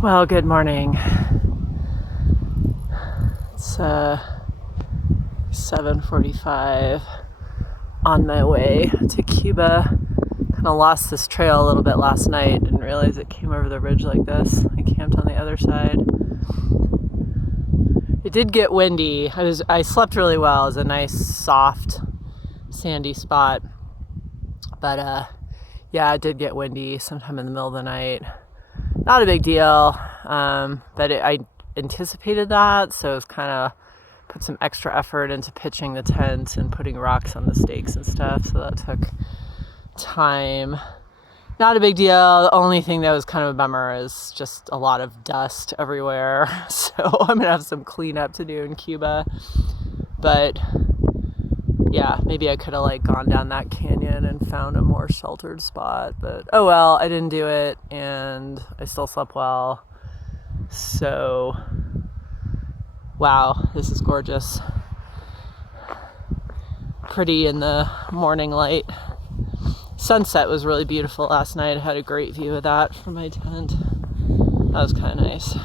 Well, good morning. It's 7:45 on my way to Cuba. Kind of lost this trail a little bit last night. Didn't realize it came over the ridge like this. I camped on the other side. It did get windy. I slept really well. It was a nice, soft, sandy spot. But yeah, it did get windy sometime in the middle of the night. Not a big deal, but I anticipated that, so I've kind of put some extra effort into pitching the tent and putting rocks on the stakes and stuff, so that took time. Not a big deal. The only thing that was kind of a bummer is just a lot of dust everywhere, so I'm gonna have some cleanup to do in Cuba. But yeah, maybe I could have gone down that canyon and found a more sheltered spot, but oh well, I didn't do it and I still slept well. So wow, this is gorgeous. Pretty in the morning light. Sunset was really beautiful last night. I had a great view of that from my tent. That was kind of nice.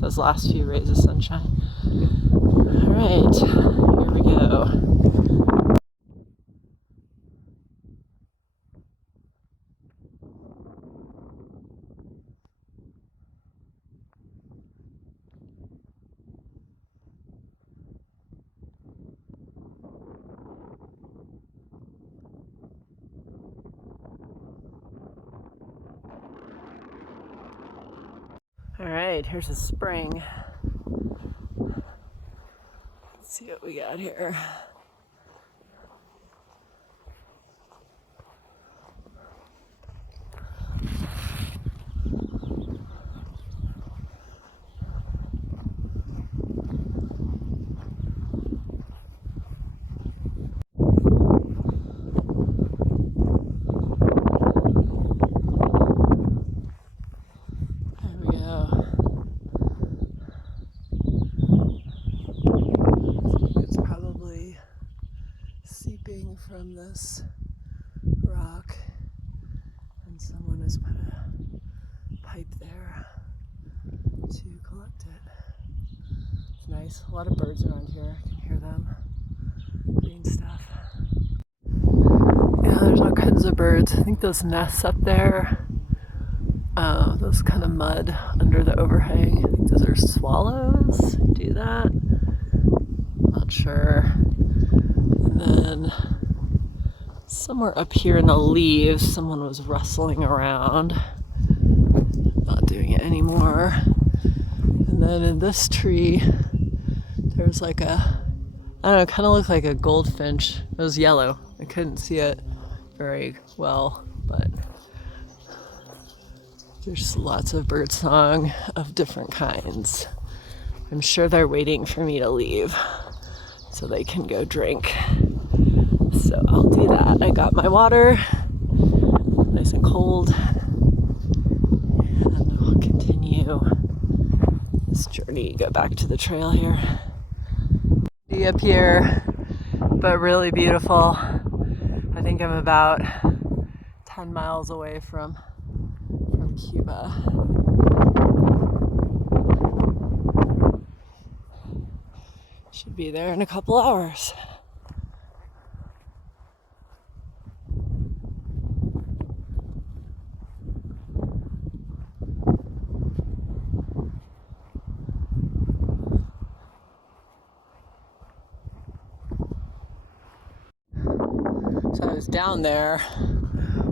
Those last few rays of sunshine. All right, here we go. All right, here's a spring. Let's see what we got here. From this rock, and someone has put a pipe there to collect it. It's nice. A lot of birds around here. I can hear them. Green stuff. Yeah, there's all kinds of birds. I think those nests up there, those kind of mud under the overhang, I think those are swallows who do that. Not sure. And then somewhere up here in the leaves, someone was rustling around. Not doing it anymore. And then in this tree, there's I don't know, it kind of looked like a goldfinch. It was yellow. I couldn't see it very well, but there's lots of birdsong of different kinds. I'm sure they're waiting for me to leave so they can go drink. So I'll do that. I got my water, nice and cold, and I'll continue this journey, go back to the trail here. Be up here, but really beautiful. I think I'm about 10 miles away from Cuba. Should be there in a couple hours. So I was down there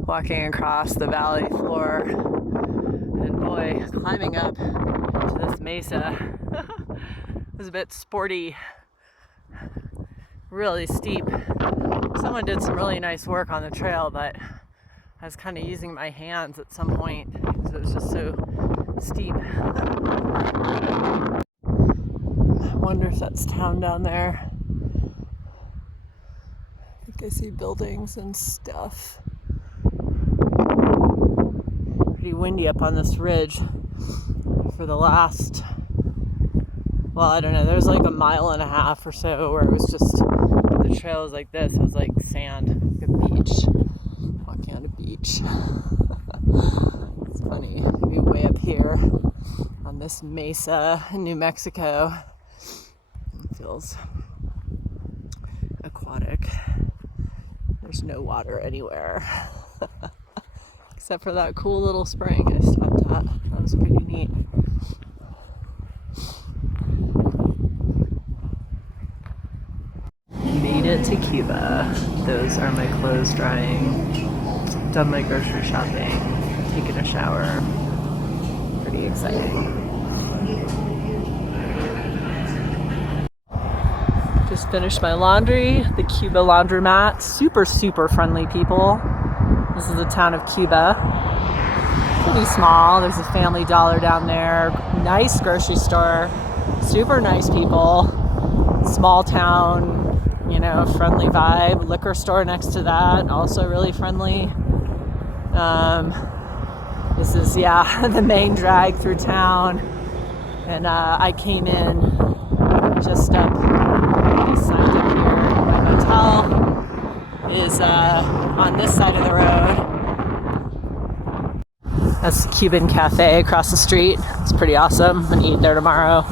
walking across the valley floor, and boy, climbing up to this mesa was a bit sporty, really steep. Someone did some really nice work on the trail, but I was kind of using my hands at some point because it was just so steep. I wonder if that's town down there. I see buildings and stuff. Pretty windy up on this ridge for the last, well, I don't know, there's a mile and a half or so where it was just, the trail was like this. It was like sand, like a beach, walking on a beach. It's funny, maybe way up here on on this mesa in New Mexico. It feels aquatic. There's no water anywhere except for that cool little spring I stopped at. That was pretty neat. Made it to Cuba. Those are my clothes drying. Done my grocery shopping. Taken a shower. Pretty exciting. Just finished my laundry. The Cuba laundromat. Super, super friendly people. This is the town of Cuba. Pretty small. There's a Family Dollar down there. Nice grocery store. Super nice people. Small town, you know, friendly vibe. Liquor store next to that. Also really friendly. This is, the main drag through town. And I came in just up, I signed up here. My hotel is on this side of the road. That's the Cuban Cafe across the street. It's pretty awesome. I'm gonna eat there tomorrow.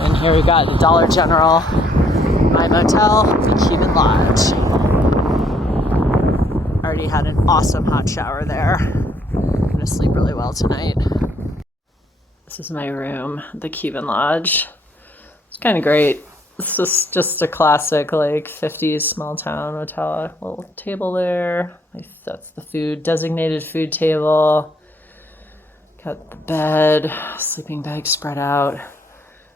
And here we got the Dollar General, my motel, the Cuban Lodge. Already had an awesome hot shower there. I'm gonna sleep really well tonight. This is my room, the Cuban Lodge. It's kind of great. This is just a classic, like 50s small town motel. Little table there. That's the designated food table. Got the bed, sleeping bag spread out.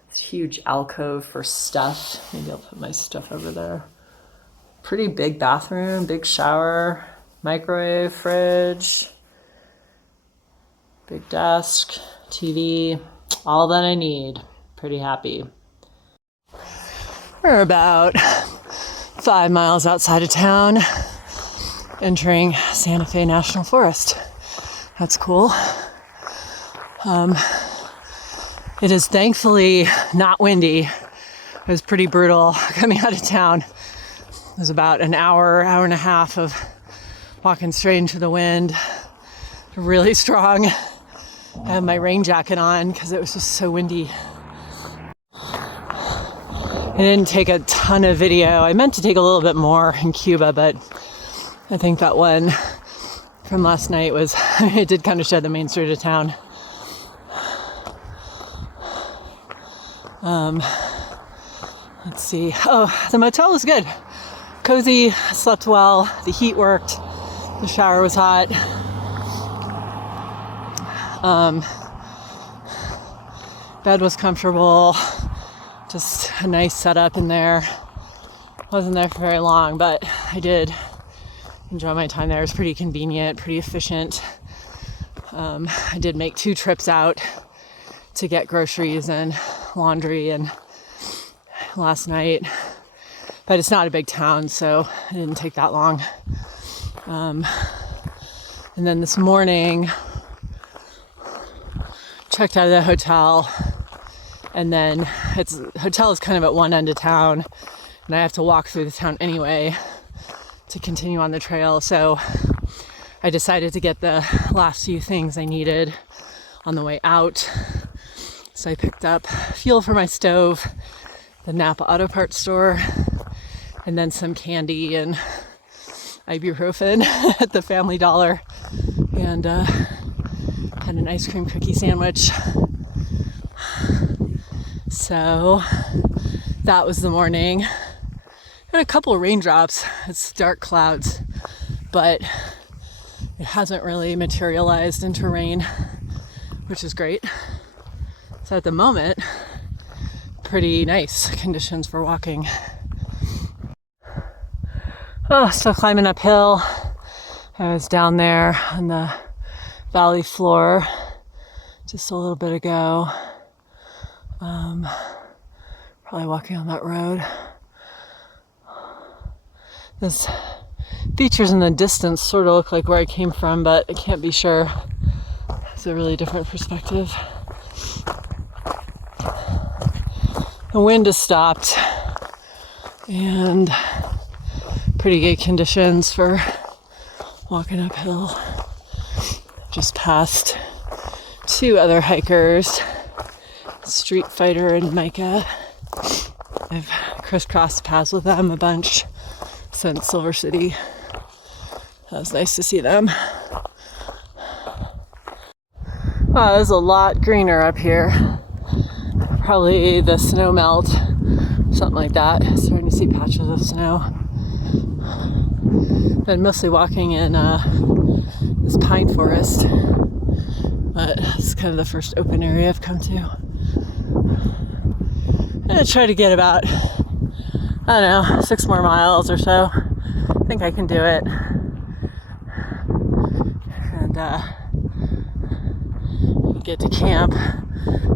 This huge alcove for stuff. Maybe I'll put my stuff over there. Pretty big bathroom, big shower, microwave, fridge, big desk, TV, all that I need. Pretty happy. We're about 5 miles outside of town, entering Santa Fe National Forest. That's cool. It is thankfully not windy. It was pretty brutal coming out of town. It was about an hour and a half of walking straight into the wind. Really strong. I had my rain jacket on because it was just so windy. I didn't take a ton of video. I meant to take a little bit more in Cuba, but I think that one from last night it did kind of show the main street of town. Let's see. Oh, the motel was good. Cozy, slept well, the heat worked, the shower was hot. Bed was comfortable, just a nice setup in there. Wasn't there for very long, but I did enjoy my time there. It was pretty convenient, pretty efficient. I did make 2 trips out to get groceries and laundry and last night, but it's not a big town, so it didn't take that long. And then this morning, checked out of the hotel, and then hotel is kind of at one end of town, and I have to walk through the town anyway to continue on the trail, so I decided to get the last few things I needed on the way out. So I picked up fuel for my stove, the Napa Auto Parts store, and then some candy and ibuprofen at the Family Dollar, and had an ice cream cookie sandwich. So that was the morning. Had a couple of raindrops. It's dark clouds, but it hasn't really materialized into rain, which is great. So at the moment, pretty nice conditions for walking. Oh, still climbing uphill. I was down there on the valley floor just a little bit ago. Probably walking on that road. Those features in the distance sort of look like where I came from, but I can't be sure. It's a really different perspective. The wind has stopped, and pretty good conditions for walking uphill. Just passed 2 other hikers Street Fighter and Micah. I've crisscrossed paths with them a bunch since Silver City. That was nice to see them. Wow, there's a lot greener up here. Probably the snow melt, something like that. Starting to see patches of snow. Been mostly walking in this pine forest, but it's kind of the first open area I've come to. I'm gonna try to get about, I don't know, 6 more miles or so. I think I can do it. And get to camp,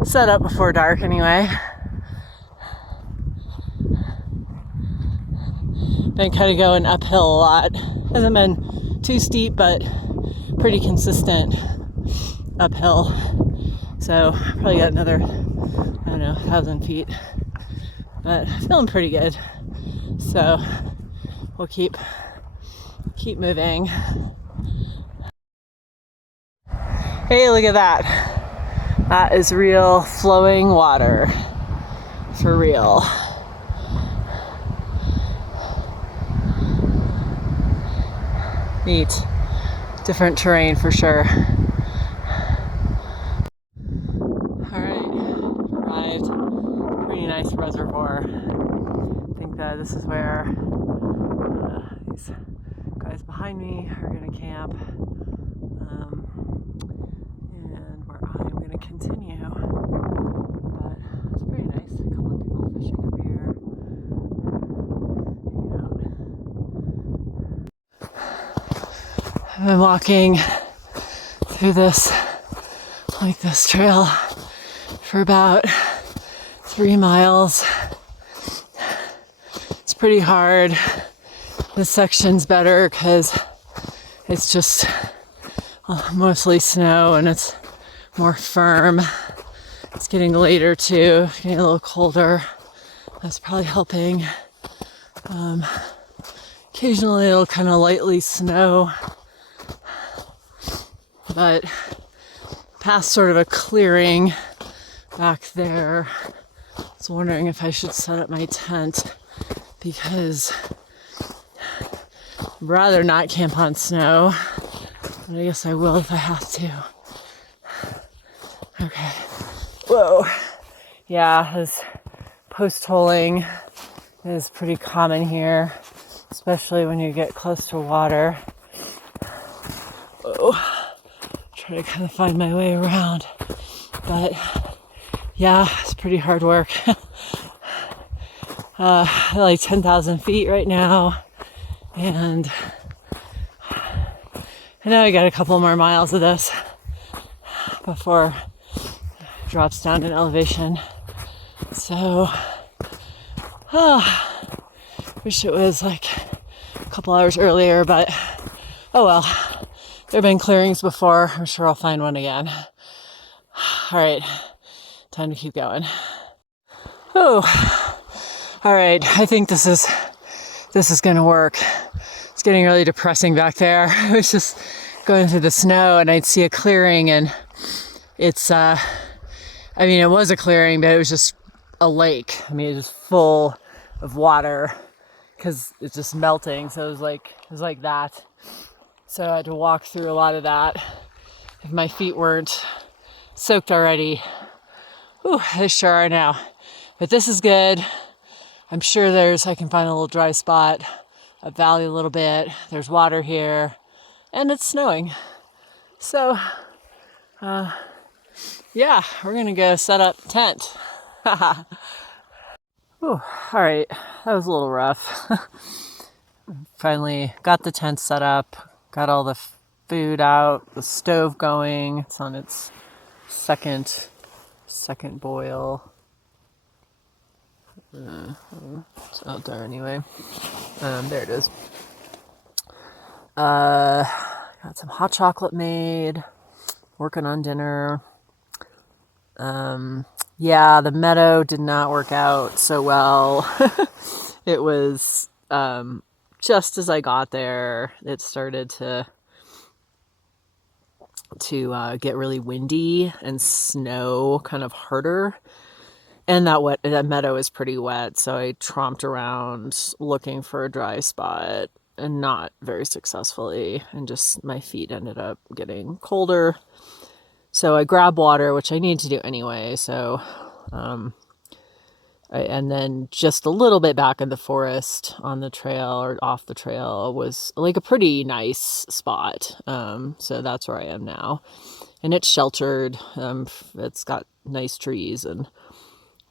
set up before dark anyway. Been kind of going uphill a lot. Hasn't been too steep, but pretty consistent uphill. So probably got another, I don't know, 1,000 feet. But feeling pretty good. So we'll keep moving. Hey, look at that. That is real flowing water. For real. Neat. Different terrain for sure. Alright, arrived. Pretty nice reservoir. I think that this is where these guys behind me are going to camp. And where I'm going to continue. But it's pretty nice. A couple of people fishing up here. I've been walking through this trail for about 3 miles. It's pretty hard. This section's better because it's just mostly snow and it's more firm. It's getting later too, getting a little colder. That's probably helping. Occasionally it'll kind of lightly snow, but past sort of a clearing back there. I was wondering if I should set up my tent because I'd rather not camp on snow, but I guess I will if I have to. Okay. Whoa. Yeah, this post holing is pretty common here, especially when you get close to water. Whoa. Try to kind of find my way around. But yeah, it's pretty hard work. Like 10,000 feet right now. And I know I got a couple more miles of this before it drops down in elevation. So, wish it was like a couple hours earlier, but oh well. There have been clearings before. I'm sure I'll find one again. All right, time to keep going. Oh, all right. I think this is gonna work. It's getting really depressing back there. I was just going through the snow and I'd see a clearing and it's, I mean, it was a clearing, but it was just a lake. I mean, it was full of water because it's just melting. So it was like that. So I had to walk through a lot of that. If my feet weren't soaked already, ooh, they sure are now. But this is good. I'm sure I can find a little dry spot, a valley a little bit. There's water here, and it's snowing. So, yeah, we're gonna go set up tent. Ooh, all right, that was a little rough. Finally got the tent set up. Got all the food out, the stove going. It's on its second boil. It's out there anyway. There it is. Got some hot chocolate made. Working on dinner. Yeah, the meadow did not work out so well. It was just as I got there, it started to to get really windy and snow kind of harder. And that meadow is pretty wet, so I tromped around looking for a dry spot and not very successfully, and just my feet ended up getting colder. So I grabbed water, which I need to do anyway. So, and then just a little bit back in the forest on the trail or off the trail was like a pretty nice spot. So that's where I am now, and it's sheltered. It's got nice trees, and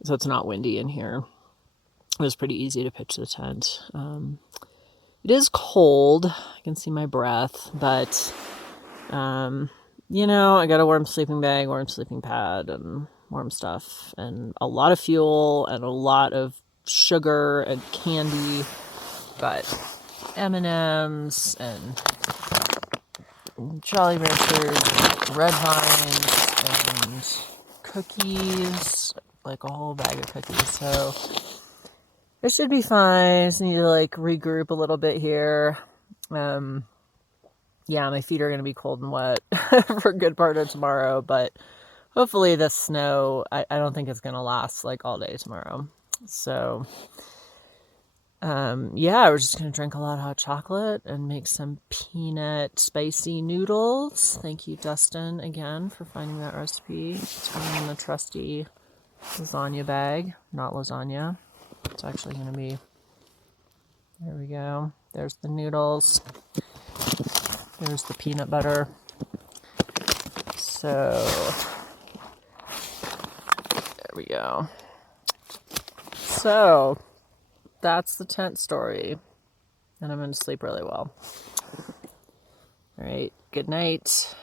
so it's not windy in here. It was pretty easy to pitch the tent. It is cold. I can see my breath, but I got a warm sleeping bag, warm sleeping pad, and warm stuff, and a lot of fuel, and a lot of sugar and candy, but M&Ms and Jolly Ranchers, red vines, and cookies, like a whole bag of cookies. So it should be fine. I just need to regroup a little bit here. Yeah, my feet are going to be cold and wet for a good part of tomorrow, but hopefully the snow, I don't think it's going to last all day tomorrow. So, yeah, we're just going to drink a lot of hot chocolate and make some peanut spicy noodles. Thank you, Dustin, again, for finding that recipe. It's coming in the trusty lasagna bag. Not lasagna. It's actually going to be, there we go. There's the noodles. There's the peanut butter. So, there we go. So, that's the tent story. And I'm going to sleep really well. All right. Good night.